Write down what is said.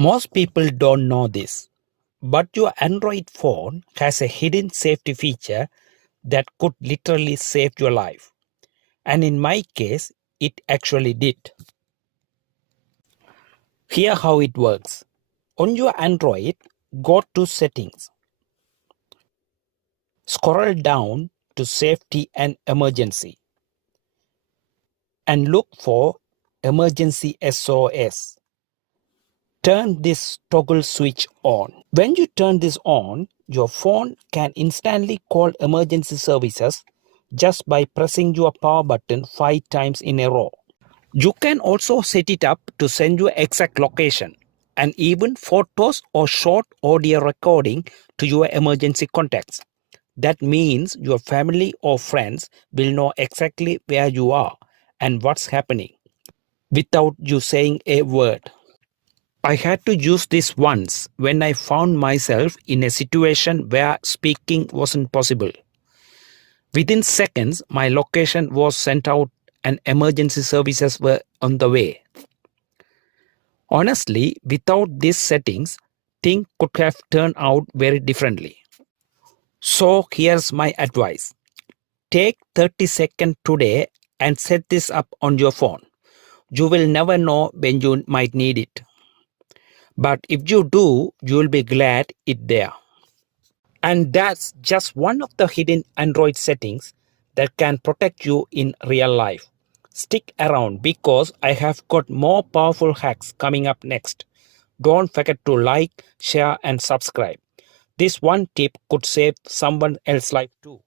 Most people don't know this, but your Android phone has a hidden safety feature that could literally save your life. And in my case, it actually did. Here how it works. On your Android, go to Settings. Scroll down to Safety and Emergency and look for Emergency SOS. Turn this toggle switch on. When you turn this on, your phone can instantly call emergency services just by pressing your power button 5 times in a row. You can also set it up to send your exact location and even photos or short audio recording to your emergency contacts. That means your family or friends will know exactly where you are and what's happening without you saying a word. I had to use this once when I found myself in a situation where speaking wasn't possible. Within seconds, my location was sent out and emergency services were on the way. Honestly, without these settings, things could have turned out very differently. So here's my advice. Take 30 seconds today and set this up on your phone. You will never know when you might need it. But if you do, you'll be glad it's there. And that's just one of the hidden Android settings that can protect you in real life. Stick around because I have got more powerful hacks coming up next. Don't forget to like, share and subscribe. This one tip could save someone else's life too.